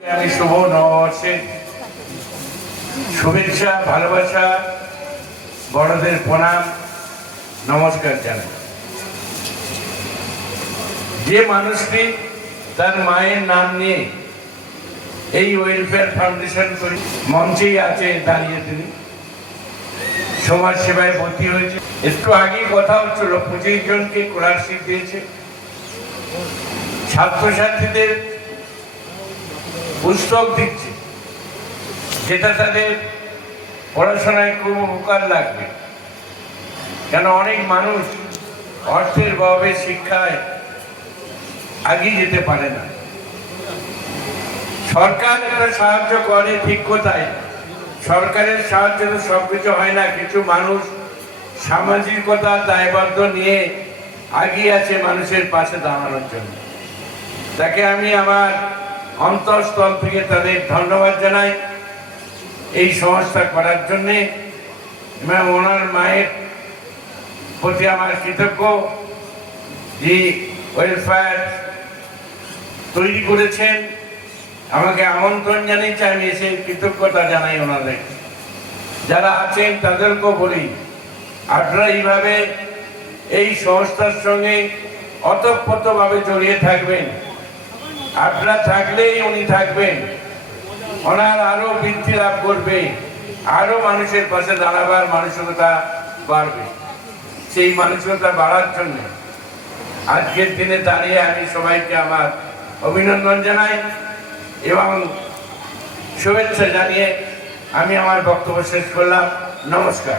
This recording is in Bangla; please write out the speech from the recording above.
আমি শুভ নববর্ষের শুভেচ্ছা ভালোবাসা বড়দের প্রণাম নমস্কার জানাই। যে মানুষটি তার মায়ের নাম নিয়ে এই ওয়েলফেয়ার ফাউন্ডেশন করে মঞ্চেই আছে দাঁড়িয়ে, তিনি সমাজ সেবায় ভর্তি হয়েছে। একটু আগেই কথা হচ্ছিল, 25 জনকে স্কলারশিপ দিয়েছে, ছাত্রছাত্রীদের পুস্তক দিচ্ছে, যেটা তাদের পড়াশোনায় খুব উপকার লাগবে। কেন অনেক মানুষ অর্থের অভাবে শিক্ষায় এগিয়ে যেতে পারে না। সরকার একটা সাহায্য করে ঠিক কোথায়, সরকারের সাহায্য তো সবকিছু হয় না। কিছু মানুষ সামাজিকতা দায়বদ্ধ নিয়ে এগিয়ে আছে মানুষের পাশে দাঁড়ানোর জন্য। তাকে আমি আমার অন্তঃস্থল থেকে তাদের ধন্যবাদ জানাই এই সংস্থা করার জন্যে, এবং ওনার মায়ের প্রতি আমার কৃতজ্ঞ, যে ওয়েলফেয়ার তৈরি করেছেন, আমাকে আমন্ত্রণ জানিয়েছে, আমি এসে কৃতজ্ঞতা জানাই ওনাদের। যারা আছেন তাদেরকেও বলি, আপনারা এইভাবে এই সংস্থার সঙ্গে ওতপ্রোতভাবে জড়িয়ে থাকবেন। আপনারা থাকলেই উনি থাকবেন, ওনার আরো বৃদ্ধি লাভ করবে, আরো মানুষের পাশে দাঁড়াবার মানসিকতা বাড়বে। সেই মানসিকতা বাড়ার জন্য আজকের দিনে দাঁড়িয়ে আমি সবাইকে আমার অভিনন্দন জানাই এবং শুভেচ্ছা জানিয়ে আমি আমার বক্তব্য শেষ করলাম। নমস্কার।